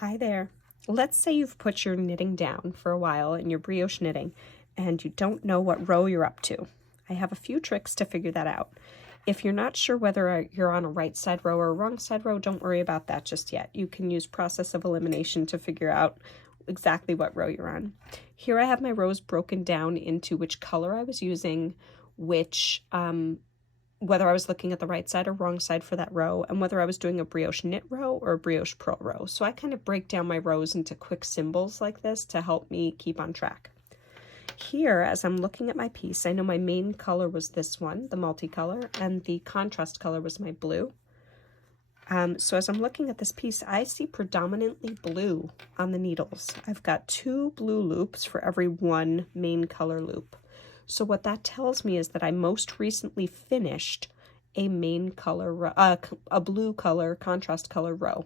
Hi there. Let's say you've put your knitting down for a while in your brioche knitting and you don't know what row you're up to. I have a few tricks to figure that out. If you're not sure whether you're on a right side row or a wrong side row, don't worry about that just yet. You can use process of elimination to figure out exactly what row you're on. Here I have my rows broken down into which color I was using, which whether I was looking at the right side or wrong side for that row, and whether I was doing a brioche knit row or a brioche purl row. So I kind of break down my rows into quick symbols like this to help me keep on track. Here, as I'm looking at my piece, I know my main color was this one, the multicolor, and the contrast color was my blue. So as I'm looking at this piece, I see predominantly blue on the needles. I've got 2 blue loops for every 1 main color loop. So what that tells me is that I most recently finished a main color, a blue color, contrast color row.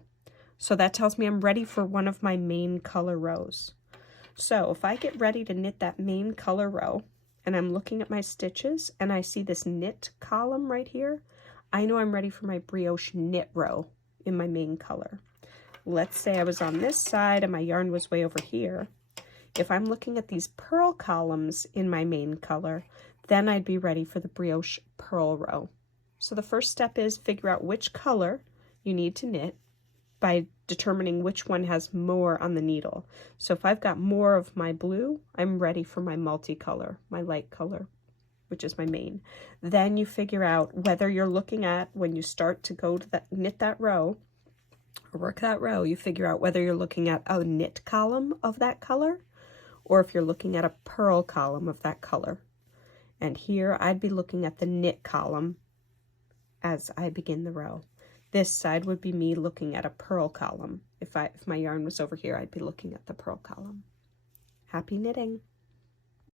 So that tells me I'm ready for one of my main color rows. So if I get ready to knit that main color row and I'm looking at my stitches and I see this knit column right here, I know I'm ready for my brioche knit row in my main color. Let's say I was on this side and my yarn was way over here. If I'm looking at these purl columns in my main color, then I'd be ready for the brioche purl row. So the first step is figure out which color you need to knit by determining which one has more on the needle. So if I've got more of my blue, I'm ready for my multicolor, my light color, which is my main. Then you figure out whether you're looking at, when you start to go to knit that row or work that row, you figure out whether you're looking at a knit column of that color or if you're looking at a purl column of that color. And here I'd be looking at the knit column as I begin the row. This side would be me looking at a purl column. If my yarn was over here, I'd be looking at the purl column. Happy knitting!